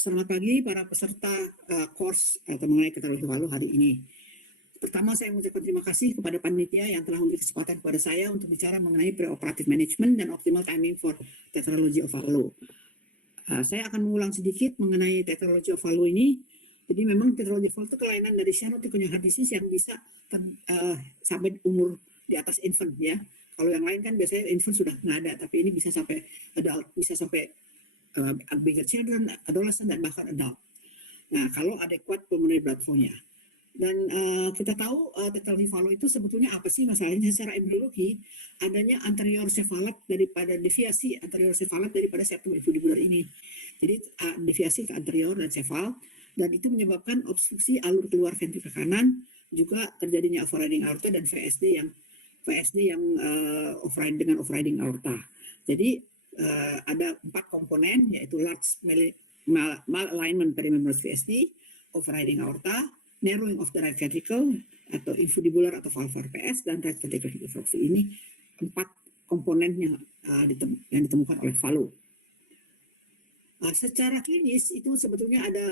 Selamat pagi para peserta course mengenai tetralogy value hari ini. Pertama, saya mengucapkan terima kasih kepada panitia yang telah memberi kesempatan kepada saya untuk bicara mengenai pre-operative management dan optimal timing for tetralogy of value. Saya akan mengulang sedikit mengenai tetralogy of value ini. Jadi memang tetralogy of value itu kelainan dari cyanotic conjugate disease yang bisa sampai umur di atas infant ya. Kalau yang lain kan biasanya infant sudah nggak ada, tapi ini bisa sampai adult, bisa sampai bigger children, adolescent, dan bahkan adult. Nah, kalau adequate pulmonary blood flow-nya. Dan kita tahu tetralogy valve itu sebetulnya apa sih masalahnya secara epidemiologi, adanya anterior cefalat daripada deviasi anterior cefalat daripada septum infundibular ini. Jadi deviasi ke anterior dan cefal, dan itu menyebabkan obstruksi alur keluar ventrikel kanan, juga terjadinya overriding aorta dan VSD yang overriding dengan overriding aorta. Jadi ada 4 komponen, yaitu large malalignment perimembranous VSD, overriding aorta, narrowing of the right ventricle atau infundibular atau valvular PS, dan right ventricle hypertrophy. Ini 4 komponen yang ditemukan oleh valve. Secara klinis itu sebetulnya ada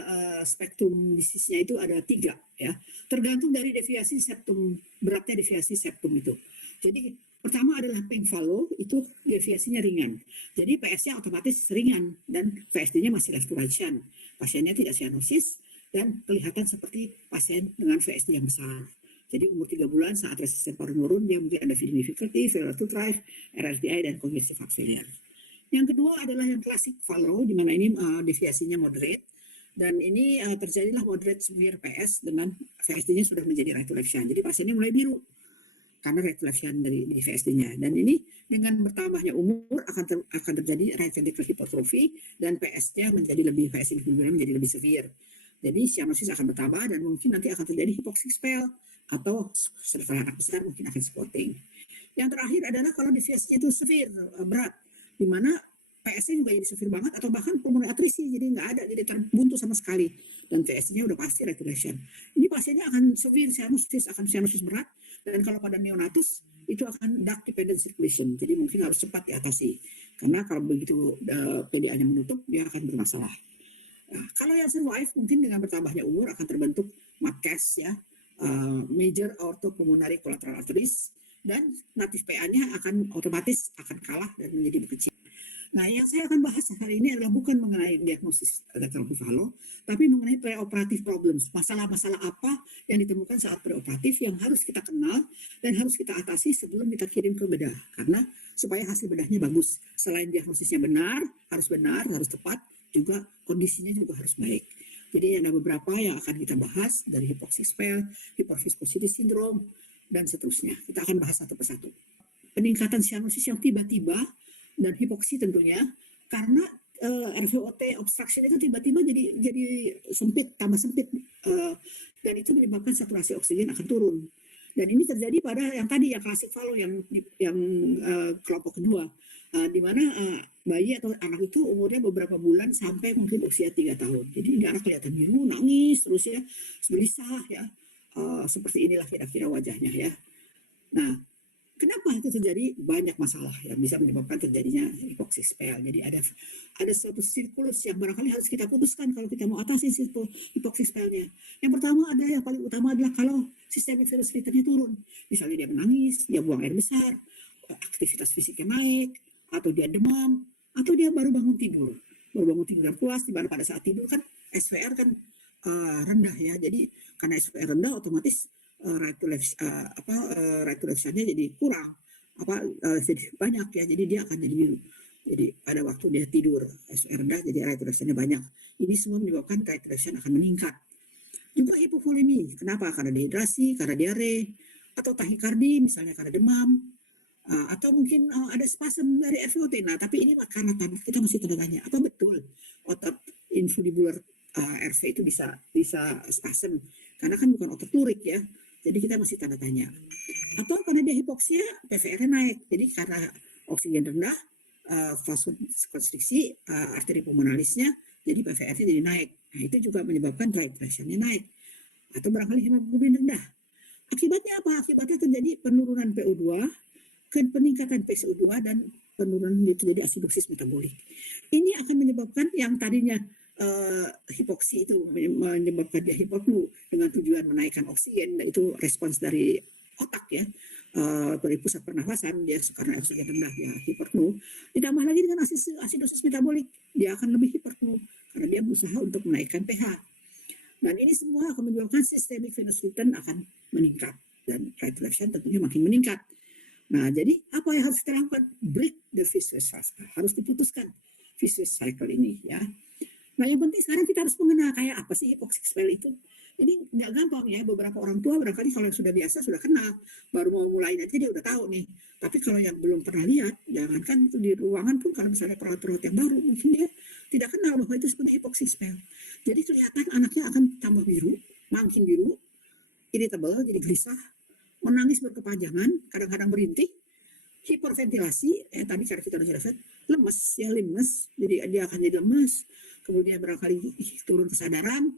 spektrum disease-nya itu ada 3 ya, tergantung dari deviasi septum, beratnya deviasi septum itu. Jadi pertama adalah pink valve, itu deviasinya ringan. Jadi PS-nya otomatis ringan dan VSD-nya masih left to right shunt. Pasiennya tidak cyanosis dan kelihatan seperti pasien dengan VSD yang besar. Jadi umur 3 bulan saat resisten paru menurun, dia mungkin ada feeding difficulty, failure to thrive, RRTI, dan congestive heart failure. Yang kedua adalah yang klasik valve, di mana ini deviasinya moderate, dan ini terjadilah moderate severe PS dengan VSD-nya sudah menjadi right to left shunt. Jadi pasiennya mulai biru karena right to left shunt dari VSD-nya. Dan ini dengan bertambahnya umur akan terjadi right ventricular hypertrophy dan PS-nya menjadi lebih, PS menjadi lebih severe. Jadi cyanosis akan bertambah dan mungkin nanti akan terjadi hypoxic spell atau setelah anak besar mungkin akan spotting. Yang terakhir adalah kalau deviasinya itu severe, berat, di mana PS-nya juga jadi severe banget atau bahkan pulmonary atrisi, jadi nggak ada, jadi terbuntu sama sekali, dan PS-nya udah pasti regulation. Ini pasiennya akan severe cyanosis, akan cyanosis berat, dan kalau pada neonatus itu akan duct dependent circulation, jadi mungkin harus cepat diatasi, karena kalau begitu PDA-nya menutup dia akan bermasalah. Nah, kalau yang survive mungkin dengan bertambahnya umur akan terbentuk MAPCAS ya, major aortopulmonary collateral arteries, dan natif PA-nya akan otomatis akan kalah dan menjadi berkecil. Nah, yang saya akan bahas hari ini adalah bukan mengenai diagnosis tetralogy valve, tapi mengenai preoperative problems, masalah-masalah apa yang ditemukan saat preoperatif yang harus kita kenal dan harus kita atasi sebelum kita kirim ke bedah, karena supaya hasil bedahnya bagus. Selain diagnosisnya benar, harus tepat, juga kondisinya juga harus baik. Jadi ada beberapa yang akan kita bahas, dari hypoxic spell, hyperviscosity syndrome, dan seterusnya. Kita akan bahas satu persatu. Peningkatan cyanosis yang tiba-tiba dan hipoksi tentunya, karena RVOT obstruction itu tiba-tiba jadi sempit, tambah sempit, dan itu menyebabkan saturasi oksigen akan turun. Dan ini terjadi pada yang tadi, yang klasik valve, yang kelompok kedua, di mana bayi atau anak itu umurnya beberapa bulan sampai mungkin usia 3 tahun. Jadi anak kelihatan biru, nangis, terus ya, gelisah ya, seperti inilah kira-kira wajahnya ya. Nah, kenapa itu terjadi? Banyak masalah yang bisa menyebabkan terjadinya hypoxic spell. Jadi ada suatu siklus yang barangkali harus kita putuskan kalau kita mau atasi hypoxic spellnya. Yang pertama yang paling utama adalah kalau systemic venous return-nya turun. Misalnya dia menangis, dia buang air besar, aktivitas fisiknya naik, atau dia demam, atau dia baru bangun tidur yang puas, di mana pada saat tidur kan SVR kan rendah ya. Jadi karena SVR rendah otomatis right to left shunt-nya jadi kurang, jadi banyak ya, jadi dia akan jadi biru. Jadi pada waktu dia tidur SVR rendah, jadi right to left shunt-nya banyak. Ini semua menyebabkan right to left shunt akan meningkat. Juga hipovolemi, kenapa? Karena dehidrasi, karena diare, atau tahikardi misalnya karena demam, atau mungkin ada spasm dari RVOT. Nah, tapi ini karena kita masih tanda tanya, apa betul otot infundibular RV itu bisa spasm? Karena kan bukan otot lurik ya. Jadi kita masih tanda tanya. Atau karena dia hipoksia, PVR-nya naik. Jadi karena oksigen rendah, vasokonstriksi, arteri pulmonalisnya, jadi PVR-nya jadi naik. Nah, itu juga menyebabkan right pressure-nya naik. Atau barangkali hemoglobin rendah. Akibatnya apa? Akibatnya terjadi penurunan PO2, peningkatan PSO2, dan penurunan terjadi asidosis metabolik. Ini akan menyebabkan yang tadinya hipoksi itu menyebabkan dia hipoknu dengan tujuan menaikkan oksigen, itu respons dari otak ya, dari pusat pernafasan dia karena oksigen rendah dia hipoknu. Ditambah lagi dengan asidosis metabolik dia akan lebih hipoknu karena dia berusaha untuk menaikkan pH. Dan ini semua akan menyebabkan systemic venous return akan meningkat dan right reflection tentunya makin meningkat. Nah, jadi apa yang harus kita lakukan? Break the vicious cycle. Harus diputuskan vicious cycle ini ya. Nah, yang penting sekarang kita harus mengenal kayak apa sih hypoxic spell itu. Ini nggak gampang ya, beberapa orang tua barangkali kalau yang sudah biasa sudah kenal, baru mau mulai aja dia udah tahu nih. Tapi kalau yang belum pernah lihat, jangankan itu di ruangan pun kalau misalnya perawat-perawat yang baru, mungkin dia tidak kenal bahwa itu sebenarnya hypoxic spell. Jadi kelihatan anaknya akan tambah biru, makin biru, irritable, jadi gelisah, menangis berkepanjangan, kadang-kadang berintih, hiperventilasi, tadi karena kita udah jelaskan, lemes, jadi dia akan jadi lemes, kemudian barangkali turun kesadaran,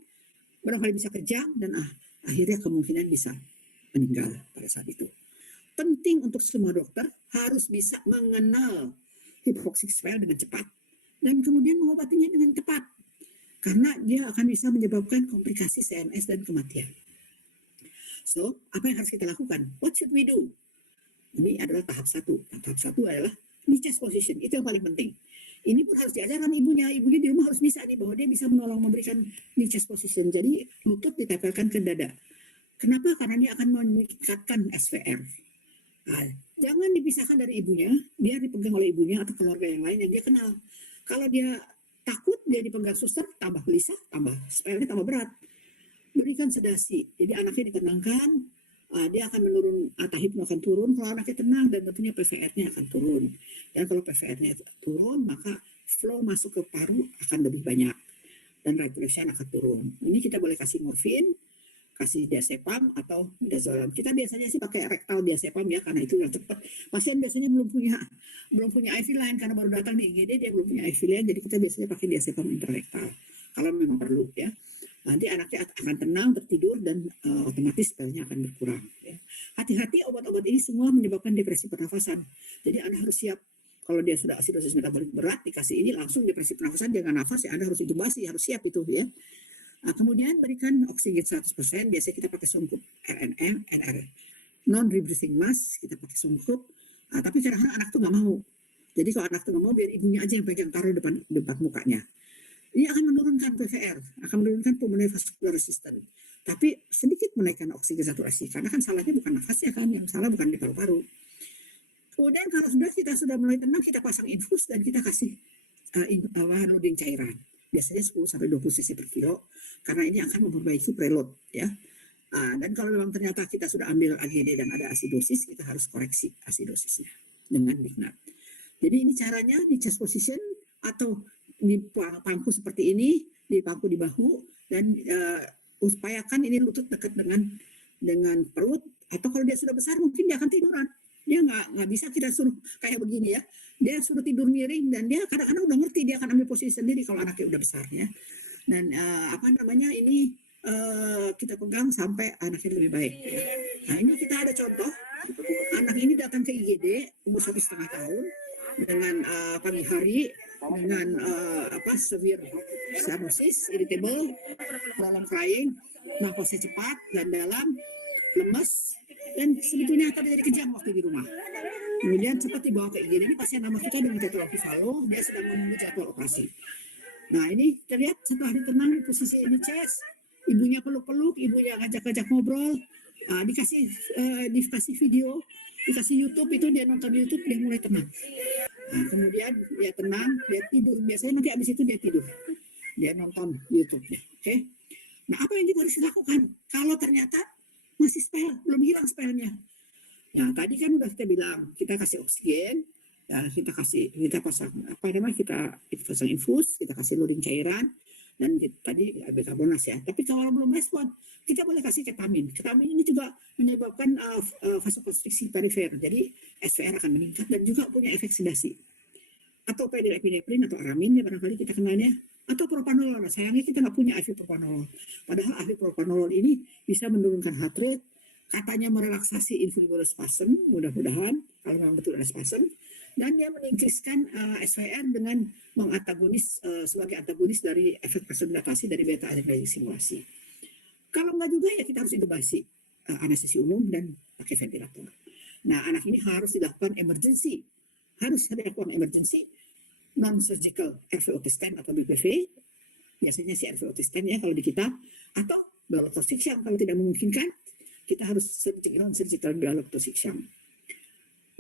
barangkali bisa kejang, dan akhirnya kemungkinan bisa meninggal pada saat itu. Penting untuk semua dokter harus bisa mengenal hypoxic spell dengan cepat dan kemudian mengobatinya dengan tepat, karena dia akan bisa menyebabkan komplikasi CNS dan kematian. So, apa yang harus kita lakukan? What should we do? Ini adalah tahap 1. Tahap 1 adalah knee chest position, itu yang paling penting. Ini pun harus diajarkan ibunya di rumah harus bisa nih bahwa dia bisa menolong memberikan knee chest position. Jadi lutut ditempelkan ke dada. Kenapa? Karena dia akan meningkatkan SVR. Nah, jangan dipisahkan dari ibunya, dia dipegang oleh ibunya atau keluarga yang lain yang dia kenal. Kalau dia takut, dia dipegang suster, tambah gelisah, tambah SVR-nya tambah berat. Berikan sedasi, jadi anaknya ditenangkan, dia akan menurun, tahipnya akan turun kalau anaknya tenang, dan tentunya PVR-nya akan turun. Dan kalau PVR-nya turun, maka flow masuk ke paru akan lebih banyak dan right reflection akan turun. Ini kita boleh kasih morfin, kasih diazepam atau midazolam. Kita biasanya sih pakai rektal diazepam ya, karena itu yang cepat. Pasien biasanya belum punya IV line karena baru datang di IGD, dia belum punya IV line, jadi kita biasanya pakai diazepam intrarektal kalau memang perlu ya. Nanti anaknya akan tenang, tertidur, dan otomatis spellnya akan berkurang. Ya. Hati-hati, obat-obat ini semua menyebabkan depresi pernafasan. Jadi Anda harus siap. Kalau dia sudah asidosis metabolik berat, dikasih ini langsung depresi pernafasan, jangan nafas ya, Anda harus intubasi, harus siap itu ya. Nah, kemudian berikan oksigen 100%, biasanya kita pakai sungkup RNM, NR. Non-rebreathing mask, kita pakai sungkup. Tapi kadang-kadang anak tuh nggak mau. Jadi kalau anak tuh nggak mau, biar ibunya aja yang pegang, taruh depan mukanya. Ini akan menurunkan PVR, akan menurunkan pulmonary vascular resistance. Tapi sedikit menaikkan oksigen saturasi, karena kan salahnya bukan nafasnya kan, yang salah bukan di paru-paru. Kemudian kalau kita sudah mulai tenang, kita pasang infus dan kita kasih loading cairan. Biasanya 10-20 cc per kilo, karena ini akan memperbaiki preload ya. Dan kalau memang ternyata kita sudah ambil AGD dan ada asidosis, kita harus koreksi asidosisnya dengan Dignat. Jadi ini caranya di chest position atau di pangku seperti ini, di pangku di bahu, dan upayakan ini lutut dekat dengan perut, atau kalau dia sudah besar mungkin dia akan tiduran. Dia nggak bisa kita suruh kayak begini ya, dia suruh tidur miring, dan dia kadang-kadang udah ngerti, dia akan ambil posisi sendiri kalau anaknya udah besar ya. Dan ini kita pegang sampai anaknya lebih baik. Nah, ini kita ada contoh, anak ini datang ke IGD umur 1,5 tahun dengan pagi hari dengan severe cyanosis, irritable, prolonged crying, nafasnya cepat dan dalam, lemes, dan sebetulnya terjadi kejang waktu di rumah. Kemudian cepat dibawa ke IGD. Ini pasien nama kita dengan tetralogy falo, dia sedang menunggu jadwal operasi. Nah, ini terlihat setelah tenang di posisi ini chest, ibunya peluk-peluk, ibunya ngajak-ngajak ngobrol, dikasih video, dikasih YouTube, itu dia nonton YouTube, dia mulai tenang. Nah, kemudian dia tenang, dia tidur. Biasanya nanti habis itu dia tidur. Dia nonton YouTube-nya. Oke. Nah, apa yang kita harus lakukan? Kalau ternyata masih spell, belum hilang spellnya. Nah, tadi kan udah kita bilang, kita kasih oksigen, ya, kita pasang infus, kita kasih loading cairan, dan tadi bikabonas ya. Tapi kalau belum respon, kita boleh kasih ketamin. Ketamin ini juga menyebabkan vasokonstriksi perifer, jadi SVR akan meningkat dan juga punya efek sedasi. Atau phenylephrine atau aramin ya barangkali kita kenalnya, atau propanolol. Nah, sayangnya kita nggak punya IV propanolol. Padahal IV propanolol ini bisa menurunkan heart rate, katanya merelaksasi infundibular spasm, mudah-mudahan kalau memang betul ada spasm, dan dia meningkiskan SVR dengan mengantagonis sebagai antagonis dari efek vasodilatasi dari beta adrenergic simulasi. Kalau nggak juga ya kita harus intubasi, anestesi umum dan pakai ventilator. Nah, anak ini harus dilakukan emergency, non-surgical RVO stent atau BPV, biasanya si RVO stent ya kalau di kita, atau dialog toxic kalau tidak memungkinkan, kita harus non-surgical dialog toxic.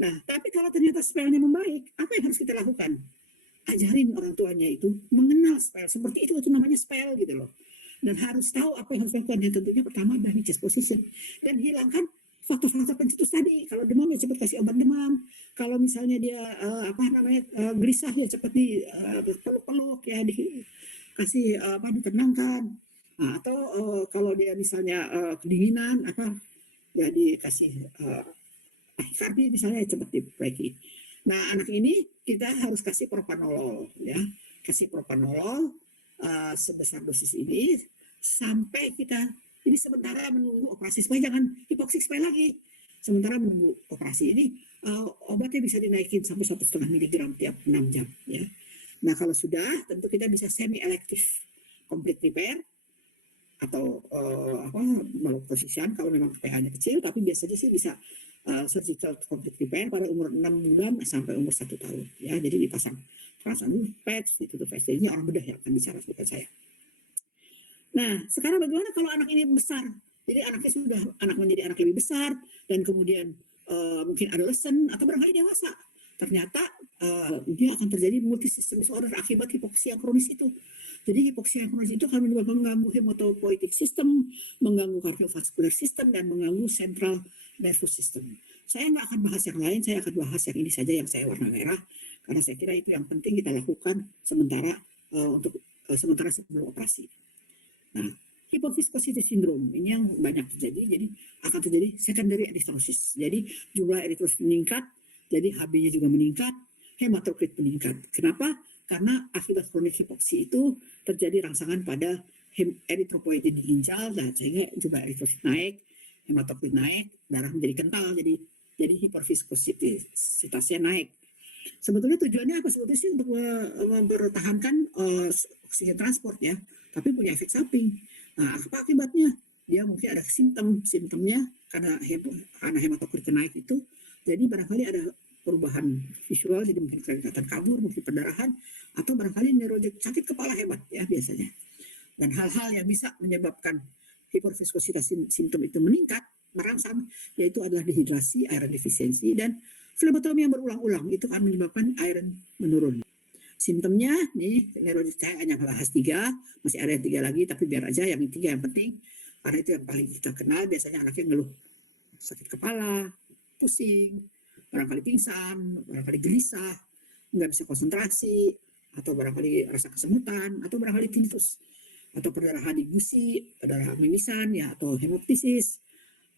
Nah, tapi kalau ternyata spellnya membaik, apa yang harus kita lakukan? Ajarin orang tuanya itu mengenal spell seperti itu namanya spell gitu loh. Dan harus tahu apa yang harus dilakukan. Dan tentunya pertama adalah chest position dan hilangkan faktor-faktor pencetus tadi. Kalau demam ya cepat kasih obat demam. Kalau misalnya dia gelisah ya cepat di peluk-peluk ya, dikasih ditenangkan. Nah, atau kalau dia misalnya kedinginan ya dikasih Karbi misalnya cepat diperbaiki. Nah, anak ini kita harus kasih propanolol ya, kasih propanolol sebesar dosis ini sampai kita ini sementara menunggu operasi supaya jangan hipoksik sekali lagi. Sementara menunggu operasi ini obatnya bisa dinaikin sampai 1,5 miligram tiap 6 jam ya. Nah, kalau sudah tentu kita bisa semi elektif complete repair atau melakukan posisian kalau memang pH-nya kecil, tapi biasanya sih bisa surgical complete repair pada umur 6 bulan sampai umur 1 tahun ya. Jadi dipasang patch, ditutup VC. Ini orang bedah yang akan bicara, bukan saya. Nah, sekarang bagaimana kalau anak ini besar? Jadi anak menjadi anak lebih besar dan kemudian mungkin adolescent atau barangkali dewasa. Ternyata dia akan terjadi multisystem disorder akibat hipoksia kronis itu. Jadi hipoksia kronis itu akan mengganggu hematopoietic system, mengganggu cardiovascular system, dan mengganggu central nervous system. Saya nggak akan bahas yang lain, saya akan bahas yang ini saja yang saya warna merah, karena saya kira itu yang penting kita lakukan sementara sementara sebelum operasi. Nah, hypoviscosity syndrome ini yang banyak terjadi, jadi akan terjadi secondary erythrosis. Jadi jumlah eritrosit meningkat, jadi HB-nya juga meningkat, hematokrit meningkat. Kenapa? Karena akibat kronik hipoksi itu terjadi rangsangan pada eritropoietin di ginjal, dan sehingga jumlah eritrosit naik, hematokrit naik, darah menjadi kental, jadi hiperviskositasnya naik. Sebetulnya tujuannya apa? Sebetulnya sih untuk mempertahankan oksigen transport ya, tapi punya efek samping. Nah, apa akibatnya? Dia mungkin ada simptomnya karena hematokrit naik itu, jadi barangkali ada perubahan visual, jadi mungkin kelihatan kabur, mungkin perdarahan, atau barangkali neurologik, sakit kepala hebat ya biasanya. Dan hal-hal yang bisa menyebabkan hiperviskositas simptom itu meningkat, merangsang, yaitu adalah dehidrasi, iron defisiensi, dan flebotomi yang berulang-ulang itu akan menyebabkan iron menurun. Simptomnya nih, neurologik saya hanya bahas 3, masih ada yang 3 lagi, tapi biar aja yang 3 yang penting, karena itu yang paling kita kenal. Biasanya anaknya ngeluh sakit kepala, pusing, barangkali pingsan, barangkali gelisah, nggak bisa konsentrasi, atau barangkali rasa kesemutan, atau barangkali tinnitus, atau perdarahan di gusi, perdarahan mimisan ya, atau hemoptisis,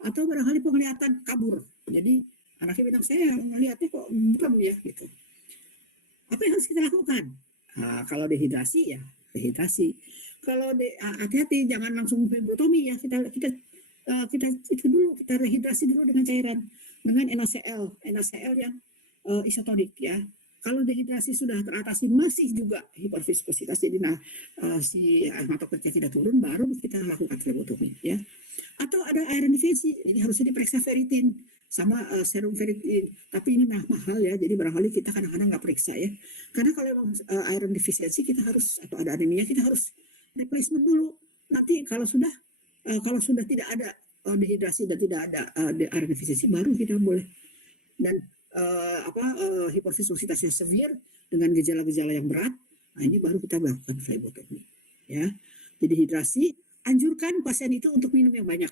atau barangkali penglihatan kabur. Jadi anaknya bilang, saya melihatnya kok buram ya gitu. Apa yang harus kita lakukan? Nah, kalau dehidrasi ya dehidrasi. Kalau hati-hati jangan langsung flebotomi ya, kita itu dulu, kita rehidrasi dulu dengan cairan, dengan NaCl yang isotonik ya. Kalau dehidrasi sudah teratasi masih juga hiperviskositas, jadi si hematokritnya tidak turun, baru kita lakukan flebotomi ya. Atau ada iron deficiency, jadi harusnya diperiksa ferritin sama serum ferritin, tapi ini mahal ya, jadi barangkali kita kadang-kadang nggak periksa ya, karena kalau memang iron deficiency kita harus, atau ada anemia, kita harus replacement dulu. Nanti kalau sudah tidak ada dehidrasi dan tidak ada iron deficiency, baru kita boleh. Dan hiperviskositasnya severe dengan gejala-gejala yang berat, nah ini baru kita melakukan flebotomi ya. Jadi hidrasi, anjurkan pasien itu untuk minum yang banyak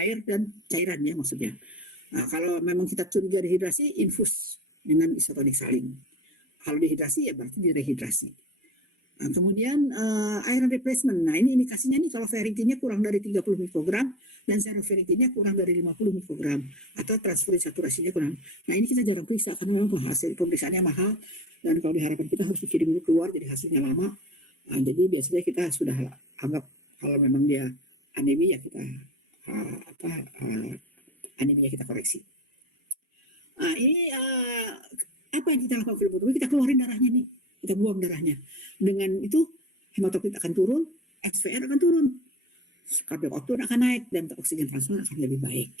air dan cairan ya maksudnya. Nah, kalau memang kita curiga dehidrasi, infus dengan isotonik saline. Kalau dehidrasi ya berarti direhidrasi. Nah, kemudian iron replacement. Nah, ini indikasinya nih kalau ferritinnya kurang dari 30 mikrogram dan serum ferritinnya kurang dari 50 mikrogram atau transfusi saturasinya kurang. Nah, ini kita jarang periksa karena memang hasil pemeriksaannya mahal dan kalau diharapkan kita harus dikirim dulu keluar, jadi hasilnya lama. Nah, jadi biasanya kita sudah anggap kalau memang dia anemia, kita anemia kita koreksi. Nah, ini apa yang kita lakukan flebotomi? Kita keluarin darahnya nih, kita buang darahnya. Dengan itu hematokrit akan turun, XVR akan turun, karbon output akan naik, dan oksigen transfer akan lebih baik.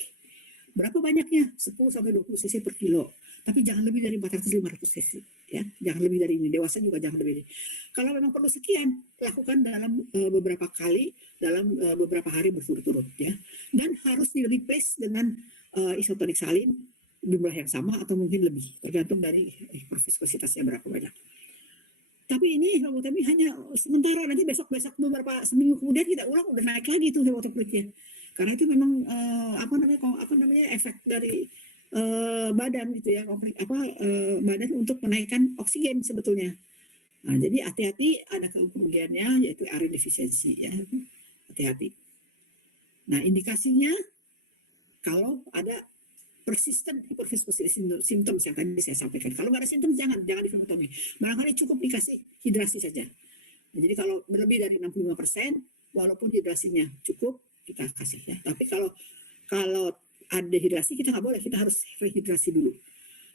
Berapa banyaknya? 10 sampai 20 cc per kilo. Tapi jangan lebih dari 400-500 cc. Ya, jangan lebih dari ini. Dewasa juga jangan lebih dari ini. Kalau memang perlu sekian, lakukan dalam beberapa kali, dalam beberapa hari berturut-turut. Ya. Dan harus di replace dengan isotonik salin jumlah yang sama atau mungkin lebih, tergantung dari viskositasnya berapa banyak. Tapi ini hemoglobin hanya sementara, nanti besok-besok beberapa seminggu kemudian kita ulang udah naik lagi tuh hemoglobinnya. Karena itu memang apa namanya efek dari badan gitu ya, badan untuk menaikkan oksigen sebetulnya. Nah, jadi hati-hati, ada kemudiannya yaitu iron defisiensi ya. Hati-hati. Nah, indikasinya kalau ada persisten hiperviskositas symptoms yang tadi saya sampaikan. Kalau nggak ada simptom jangan diflebotomi. Barangkali cukup dikasih hidrasi saja. Nah, jadi kalau lebih dari 65%, walaupun hidrasinya cukup, kita kasih ya. Tapi kalau ada hidrasi kita nggak boleh, kita harus rehidrasi dulu.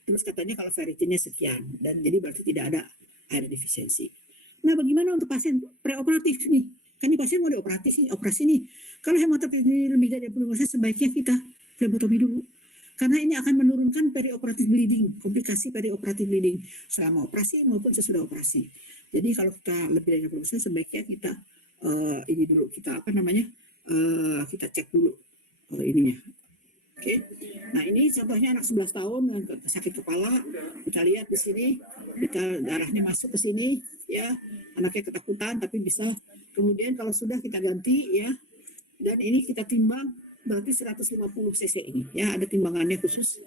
Terus katanya kalau ferritinnya sekian, dan jadi berarti tidak ada air defisiensi. Nah, bagaimana untuk pasien preoperatif nih? Kan ini pasien mau operasi nih. Kalau hematokrit ini lebih dari 20%, sebaiknya kita flebotomi dulu. Karena ini akan menurunkan perioperatif bleeding, komplikasi perioperatif bleeding selama operasi maupun sesudah operasi. Jadi kalau kita lebih dari 20%, sebaiknya kita ini dulu, kita kita cek dulu ininya. Oke. Nah, ini contohnya anak 11 tahun dengan sakit kepala. Kita lihat di sini, kita darahnya masuk ke sini ya. Anaknya ketakutan tapi bisa. Kemudian kalau sudah kita ganti ya. Dan ini kita timbang berarti 150 cc ini ya, ada timbangannya khusus.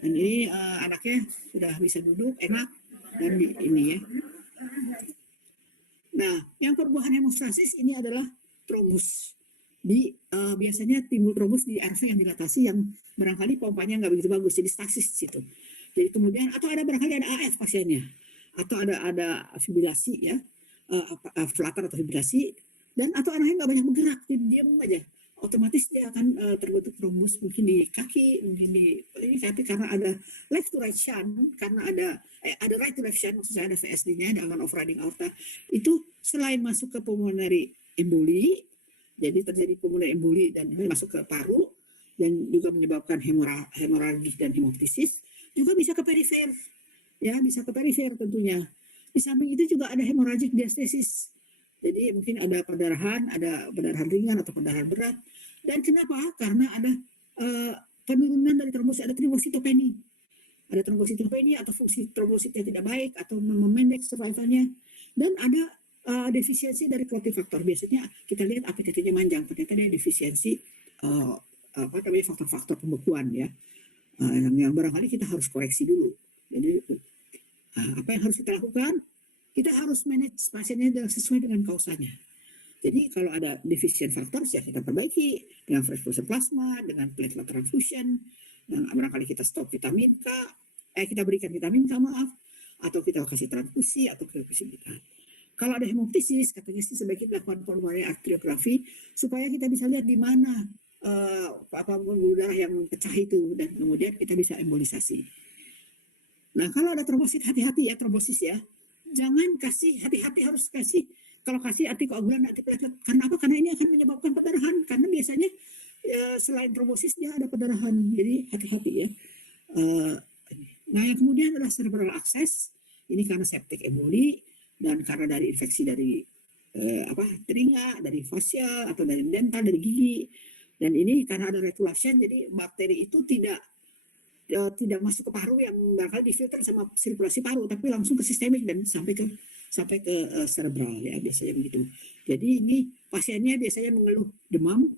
Dan ini anaknya sudah bisa duduk enak dan ini ya. Nah, yang perubahan hemostasis ini adalah trombus. Biasanya timbul trombus di RV yang dilatasi yang barangkali pompanya nggak begitu bagus, jadi stasis di situ. Jadi kemudian atau ada barangkali ada AF pasiennya, atau ada fibrillasi ya, flutter atau fibrillasi, dan atau anaknya nggak banyak bergerak, jadi diam aja. Otomatis dia akan terbentuk trombus mungkin di kaki, mungkin di ini kaki karena ada left to right shunt, karena ada right to left shunt, maksudnya ada VSD-nya, ada overriding aorta. Itu selain masuk ke pulmonary emboli, jadi terjadi pulmonary emboli dan masuk ke paru dan juga menyebabkan hemoragis dan hemoptisis, juga bisa ke perifer. Ya, bisa ke perifer tentunya. Di samping itu juga ada hemorrhagic diastasis. Jadi mungkin ada perdarahan ringan atau perdarahan berat. Dan kenapa? Karena ada penurunan dari trombosit, ada trombositopeni. Ada trombositopeni atau fungsi trombositnya tidak baik atau memendek survivalnya. Dan ada defisiensi dari clotting factor. Biasanya kita lihat APTT-nya manjang, ternyata dia defisiensi faktor-faktor pembekuan ya. Yang barangkali kita harus koreksi dulu. Jadi apa yang harus kita lakukan? Kita harus manage pasiennya sesuai dengan kausanya. Jadi kalau ada deficient factor, ya kita perbaiki dengan fresh frozen plasma, dengan platelet transfusion, dan barangkali kita stop vitamin K, kita berikan vitamin K maaf, atau kita kasih transfusi atau transfusi kita. Kalau ada hemoptisis, katanya sih sebaiknya dilakukan pulmonary arteriografi supaya kita bisa lihat di mana pembuluh darah yang pecah itu, dan kemudian kita bisa embolisasi. Nah, kalau ada trombosit, hati-hati ya trombosis ya. Jangan kasih, hati-hati harus kasih. Kalau kasih antikoagulan, antiplatelet. Karena apa? Karena ini akan menyebabkan perdarahan. Karena biasanya selain trombosis dia ada perdarahan. Jadi hati-hati ya. Nah, yang kemudian adalah cerebral access. Ini karena septic emboli dan karena dari infeksi dari telinga, dari fascia atau dari dental, dari gigi. Dan ini karena ada retulation, jadi bakteri itu tidak masuk ke paru yang bakal difilter sama sirkulasi paru, tapi langsung ke sistemik dan sampai ke cerebral ya, biasanya begitu. Jadi ini pasiennya biasanya mengeluh demam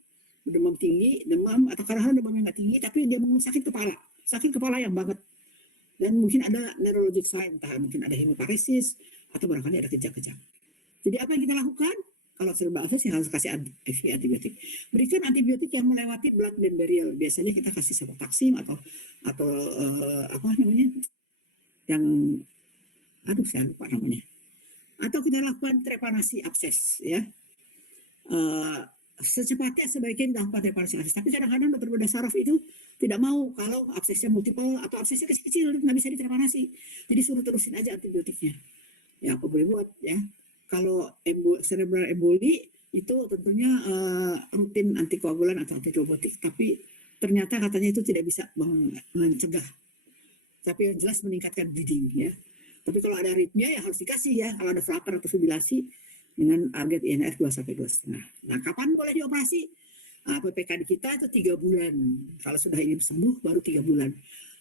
tinggi, atau kadang-kadang demamnya nggak tinggi, tapi dia mengeluh sakit kepala yang banget, dan mungkin ada neurologic sign, entah mungkin ada hemiparesis atau barangkali ada kejang-kejang. Jadi apa yang kita lakukan? Kalau cerebral access harus kasih antibiotik. Berikan antibiotik yang melewati blood-brain barrier. Biasanya kita kasih sefotaksim atau apa namanya? Yang saya lupa namanya. Atau kita lakukan trepanasi abses ya. secepatnya sebaiknya dilakukan reparasi. Tapi kadang-kadang dokter bedah saraf itu tidak mau kalau absesnya multiple atau absesnya kecil-kecil nggak bisa ditrepanasi. Jadi suruh terusin aja antibiotiknya. Ya apa boleh buat ya. Kalau cerebral emboli itu tentunya rutin antikoagulan atau antibiotik. Tapi ternyata katanya itu tidak bisa mencegah. Tapi yang jelas meningkatkan bleeding ya. Tapi kalau ada aritmia ya harus dikasih ya. Kalau ada flutter atau fibrillasi dengan target INR 2 sampai 2,5. Nah, kapan boleh dioperasi? PPK di kita itu 3 bulan. Kalau sudah ini sembuh baru 3 bulan.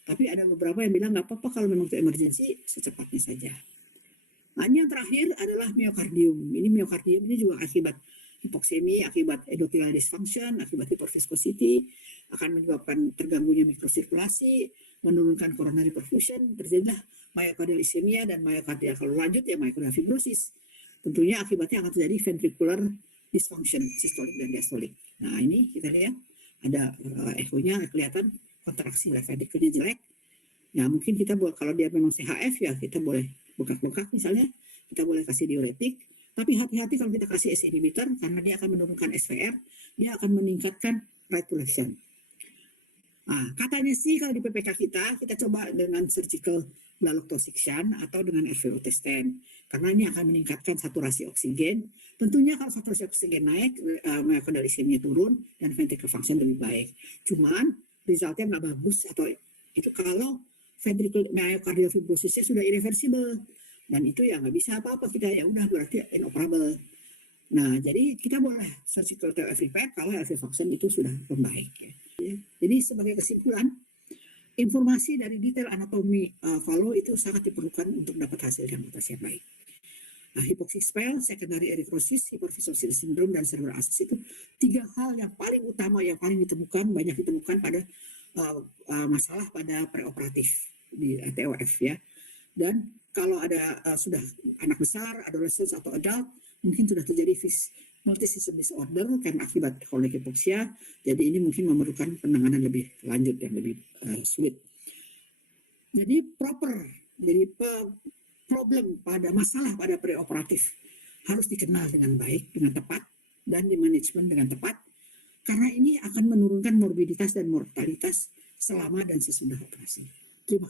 Tapi ada beberapa yang bilang nggak apa-apa kalau memang itu emergensi, secepatnya saja. Nah, ini yang terakhir adalah miokardium. Ini miokardium ini juga akibat hipoksemi, akibat endothelial dysfunction, akibat hyperviscosity, akan menyebabkan terganggunya mikrosirkulasi, menurunkan coronary perfusion, terjadilah myocardial ischemia dan myocardial. Kalau lanjut ya myocardial fibrosis. Tentunya akibatnya akan terjadi ventricular dysfunction, sistolik dan diastolik. Nah ini kita lihat ada echonya kelihatan kontraksi left ventricle-nya jelek. Ya mungkin kita buat kalau dia memang CHF ya kita boleh bengkak-bengkak misalnya, kita boleh kasih diuretik. Tapi hati-hati kalau kita kasih ACE inhibitor karena dia akan menurunkan SVR, dia akan meningkatkan right to left shunt. Nah, katanya sih kalau di PPK kita coba dengan surgical galactosection atau dengan FVOT stent. Karena ini akan meningkatkan saturasi oksigen. Tentunya kalau saturasi oksigen naik, myocardial ischemia turun dan ventricular function lebih baik. Cuman resultnya nggak bagus atau itu kalau ventricular myocardial fibrosisnya sudah irreversible. Dan itu ya nggak bisa apa-apa kita ya udah berarti inoperable. Nah, jadi kita boleh surgical TLF repair kalau LV function itu sudah membaik. Ya. Jadi sebagai kesimpulan, informasi dari detail anatomi follow itu sangat diperlukan untuk dapat hasil yang yang baik. Nah, hypoxic spell, secondary erythrosis, hyperviscosity syndrome, dan cerebral abscess itu 3 hal yang paling utama yang paling ditemukan, banyak ditemukan pada masalah pada preoperatif di TOF ya. Dan kalau ada sudah anak besar, adolescent atau adult, mungkin sudah terjadi multisystem disorder karena akibat chronic hypoxia. Jadi ini mungkin memerlukan penanganan lebih lanjut yang lebih sulit. Jadi problem pada masalah pada preoperatif harus dikenal dengan baik, dengan tepat, dan dimanajemen dengan tepat. Karena ini akan menurunkan morbiditas dan mortalitas selama dan sesudah operasi. Terima kasih.